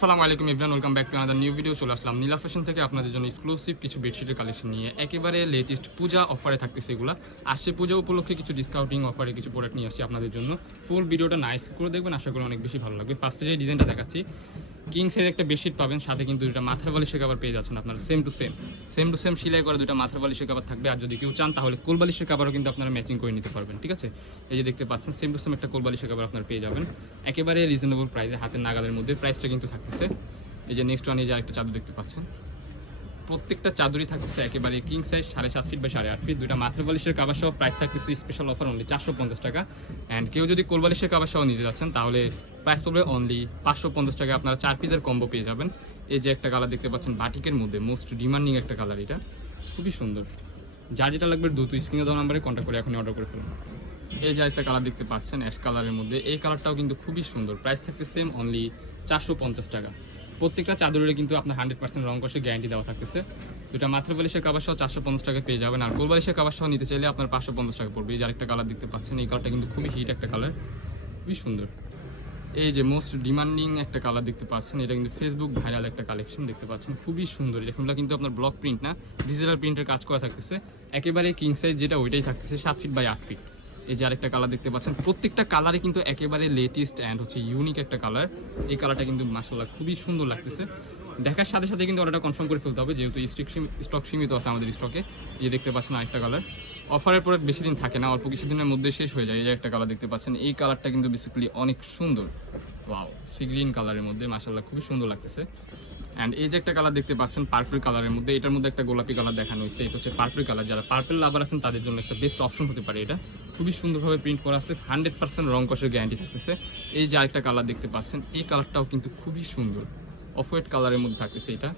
আসসালামু আলাইকুম everyone, welcome back to another new video. চলে আসলাম নীলা ফ্যাশন থেকে আপনাদের জন্য এক্সক্লুসিভ কিছু বেডশিটের কালেকশন নিয়ে। একেবারে লেটেস্ট পূজা অফারে থাকতেছে এগুলো। আসছে পূজা উপলক্ষে কিছু ডিসকাউন্টিং অফারে কিছু প্রোডাক্ট নিয়ে আসছি আপনাদের জন্য। ফুল ভিডিওটা নাইস করে দেখবেন, আশা করি অনেক বেশি ভালো লাগবে। ফার্স্টে যে ডিজাইনটা দেখাচ্ছি, কিং সাইজ একটা বেডশিট পাবেন, সাথে কিন্তু দুটা মাথার বালিশের কভার পেয়ে যাচ্ছেন আপনারা। সেম টু সেম সেলাই করা দুটা মাথার বালিশের কভার থাকবে। আর যদি কেউ চান তাহলে কোল বালিশের কভারও কিন্তু আপনারা ম্যাচিং করে নিতে পারবেন, ঠিক আছে। এই যে দেখতে পাচ্ছেন সেম টু সেম একটা কোল বালিশের কভার আপনারা পেয়ে যাবেন একেবারে রিজনেবল প্রাইসে, হাতের নাগালের মধ্যে প্রাইসটা কিন্তু থাকতেছে। এই যে নেক্সট ওয়ান, এই যে আরেকটা চাদর দেখতে পাচ্ছেন, প্রত্যেকটা চাদরই থাকতেছে একেবারে কিং সাইজ 7.5 ফিট বা 8.5 ফিট। দুইটা মাথার বালিশের কাভার সহ প্রাইস থাকতেছে স্পেশাল অফার অনলি 450 টাকা। অ্যান্ড কেউ যদি কোল বালিশের কাভার সহ নিতে যাচ্ছেন তাহলে প্রাইস পড়বে অনলি 550 টাকা। আপনারা 4 পিসের কম্বো পেয়ে যাবেন। এই যে একটা কালার দেখতে পাচ্ছেন বাটিকের মধ্যে, মোস্ট ডিমান্ডিং একটা কালার, এটা খুবই সুন্দর। যার যেটা লাগবে দ্রুত স্ক্রিনে দেওয়া নাম্বারে কন্ট্যাক্ট করে এখনই অর্ডার করে ফেলুন। এই যে একটা কালার দেখতে পাচ্ছেন অ্যাশ কালারের মধ্যে, এই কালারটাও কিন্তু খুবই সুন্দর। প্রাইস থাকতে সেম অনলি 450 টাকা। প্রত্যেকটা চাদরের কিন্তু আপনার 100% রং কষে গ্যারান্টি দেওয়া থাকতেছে। দুটা মাথার বালিশের কাভার সহ 450 টাকা পেয়ে যাবেন। আর কোল বালিশের কাভার সহ নিতে চাইলে আপনার 550 টাকা পড়বে। এই যে আরেকটা কালার দেখতে পাচ্ছেন, এই কালারটা কিন্তু খুবই হিট একটা কালার, খুবই সুন্দর। এই যে মোস্ট ডিমান্ডিং একটা কালার দেখতে পাচ্ছেন, এটা কিন্তু ফেসবুক ভাইরাল একটা কালেকশন দেখতে পাচ্ছেন, খুবই সুন্দর। এগুলো কিন্তু আপনার ব্লক প্রিন্ট না, ডিজিটাল প্রিন্টের কাজ করা থাকতেছে। একেবারে কিং সাইজ যেটা ওইটাই থাকতেছে 7 ফিট বাই 8 ফিট। এই যে আরেকটা কালার দেখতে পাচ্ছেন, প্রত্যেকটা কালারে কিন্তু একেবারে লেটেস্ট অ্যান্ড হচ্ছে ইউনিক একটা কালার। এই কালারটা কিন্তু মাশাআল্লাহ খুবই সুন্দর লাগতেছে। দেখার সাথে সাথে কিন্তু অর্ডারটা কনফার্ম করে ফেলতে হবে, যেহেতু স্টক সীমিত আছে আমাদের স্টকে। এই যে দেখতে পাচ্ছেন আরেকটা কালার, অফারের প্রোডাক্ট বেশি দিন থাকে না, অল্প কিছুদিনের মধ্যে শেষ হয়ে যায়। এই যে একটা কালার দেখতে পাচ্ছেন, এই কালারটা কিন্তু বেসিক্যালি অনেক সুন্দর। ওয়াও, সি গ্রিন কালারের মধ্যে মাশাআল্লাহ খুবই সুন্দর লাগতেছে। অ্যান্ড এই যে একটা কালার দেখতে পাচ্ছেন পার্পল কালারের মধ্যে, এটার মধ্যে একটা গোলাপি কালার দেখানো হয়েছে, এটা হচ্ছে পার্পল কালার। যারা পার্পল লাভার আছেন তাদের জন্য একটা বেস্ট অপশন হতে পারে এটা। খুবই সুন্দরভাবে প্রিন্ট করা আছে, 100% রং কষের গ্যারান্টি থাকতেছে। এই যে আরেকটা কালার দেখতে পাচ্ছেন, এই কালারটাও কিন্তু খুবই সুন্দর, অফ হোয়াইট কালারের মধ্যে থাকতেছে। এটা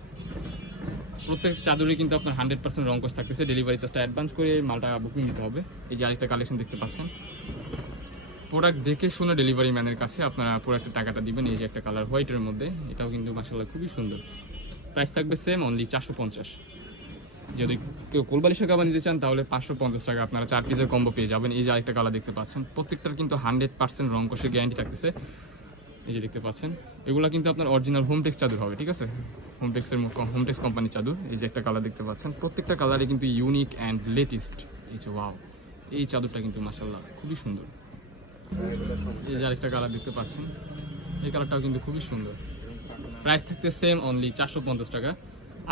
প্রত্যেক চাদরে কিন্তু আপনার 100% রং কষ থাকতেছে। ডেলিভারি চার্জটা অ্যাডভান্স করে মালটা বুকিং দিতে হবে। এই যে আরেকটা কালেকশন দেখতে পাচ্ছেন, প্রোডাক্ট দেখে শুনে ডেলিভারি ম্যানের কাছে আপনারা প্রোডাক্টের টাকাটা দিবেন। এই যে একটা কালার হোয়াইটের মধ্যে, এটাও কিন্তু মাশাআল্লাহ খুবই সুন্দর। প্রাইস থাকবে সেম অনলি 450। যদি কেউ কোল বালিশের কাভার নিতে চান তাহলে 550 টাকা আপনারা 4 পিসের কম্বো পেয়ে যাবেন। এই যে আরেকটা কালার দেখতে পাচ্ছেন, প্রত্যেকটার কিন্তু 100% রং কষের গ্যারান্টি থাকতেছে। এই যে দেখতে পাচ্ছেন, এগুলো কিন্তু আপনার অরিজিনাল হোমটেক্স চাদর হবে, ঠিক আছে, হোমটেক্স কোম্পানির চাদর। এই যে একটা কালার দেখতে পাচ্ছেন, প্রত্যেকটা কালারে কিন্তু ইউনিক অ্যান্ড লেটেস্ট। এই যে ওয়াও, এই চাদরটা কিন্তু মাশাআল্লাহ খুবই সুন্দর। এই যে আরেকটা কালার দেখতে পাচ্ছেন, এই কালারটাও কিন্তু খুবই সুন্দর। প্রাইস থাকতে সেম অনলি 450 টাকা।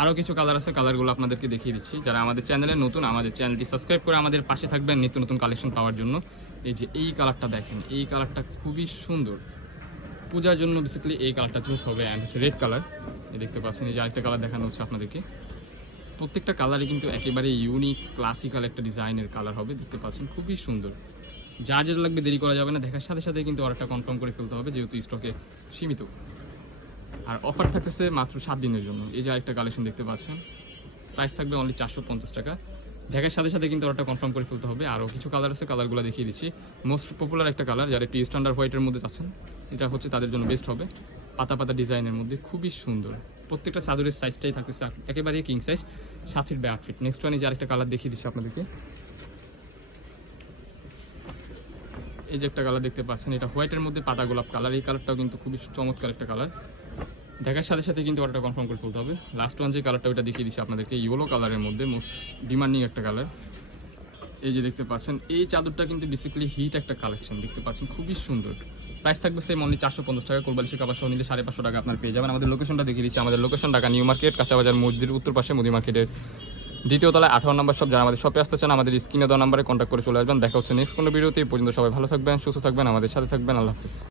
আরও কিছু কালার আছে, কালারগুলো আপনাদেরকে দেখিয়ে দিচ্ছি। যারা আমাদের চ্যানেলে নতুন, আমাদের চ্যানেলটি সাবস্ক্রাইব করে আমাদের পাশে থাকবেন নিত্য নতুন কালেকশন পাওয়ার জন্য। এই যে এই কালারটা দেখেন, এই কালারটা খুবই সুন্দর। পূজার জন্য বেসিক্যালি এই কালারটা চুজ হবে। অ্যান্ড হচ্ছে রেড কালার, এই দেখতে পাচ্ছেন। এই যে আরেকটা কালার দেখানো হচ্ছে আপনাদেরকে, প্রত্যেকটা কালারই কিন্তু একেবারে ইউনিক ক্লাসিক্যাল একটা ডিজাইনের কালার হবে, দেখতে পাচ্ছেন খুবই সুন্দর। যার যেটা লাগবে দেরি করা যাবে না, দেখার সাথে সাথে কিন্তু অর্ডারটা কনফার্ম করে ফেলতে হবে, যেহেতু স্টকে সীমিত। আর অফার থাকতেছে মাত্র 7 দিনের জন্য। এই যে আরেকটা কালেকশন দেখতে পাচ্ছেন, প্রাইস থাকবে অনলি 450 টাকা। দেখার সাথে সাথে কিন্তু অর্ডারটা কনফার্ম করে ফেলতে হবে। আরও কিছু কালার আছে, কালারগুলো দেখিয়ে দিচ্ছি। মোস্ট পপুলার একটা কালার, যারা একটু স্ট্যান্ডার্ড হোয়াইটের মধ্যে আছেন, এটা হচ্ছে তাদের জন্য বেস্ট হবে। পাতা পাতা ডিজাইনের মধ্যে খুবই সুন্দর। প্রত্যেকটা চাদরের সাইজটাই থাকতেছে একেবারে king size 7 feet by 8 feet. Next one, এই যে আরেকটা কালার দেখিয়ে দিচ্ছি আপনাদেরকে। এই যে একটা কালার দেখতে পাচ্ছেন, এটা হোয়াইটের মধ্যে পাতা গোলাপ কালার। এই কালারটাও কিন্তু খুবই চমৎকার একটা কালার। দেখার সাথে সাথে কিন্তু অর্ডারটা কনফার্ম করে ফেলতে হবে। লাস্ট ওয়ান যে কালারটা ওটা দেখিয়ে দিচ্ছি আপনাদেরকে, ইয়েলো কালারের মধ্যে মোস্ট ডিমান্ডিং একটা কালার। এই যে দেখতে পাচ্ছেন, এই চাদরটা কিন্তু বেসিক্যালি হিট একটা কালেকশন, দেখতে পাচ্ছেন খুবই সুন্দর। প্রাইস থাকবে সেম অনলি 450 টাকা। কোল বালিশের কাভার সহ নিলে 550 টাকা আপনার পেয়ে যাবেন। আমাদের লোকেশনটা দেখিয়ে দিচ্ছি। আমাদের লোকেশন ঢাকা নিউ মার্কেট, কাঁচাবাজার মসজিদের উত্তর পাশে, মুদি মার্কেটের 2য় তলায় 18 নম্বর শপ। যারা আমাদের শপে আসতে চান আমাদের স্ক্রিনে দেওয়া নাম্বারে কন্ট্যাক্ট করে চলে আসবেন। দেখা হচ্ছে নেক্সট কোনো ভিডিওতে। এই পর্যন্ত সবাই ভালো থাকবেন, সুস্থ থাকবেন, আমাদের সাথে থাকবেন। আল্লাহ হাফিজ।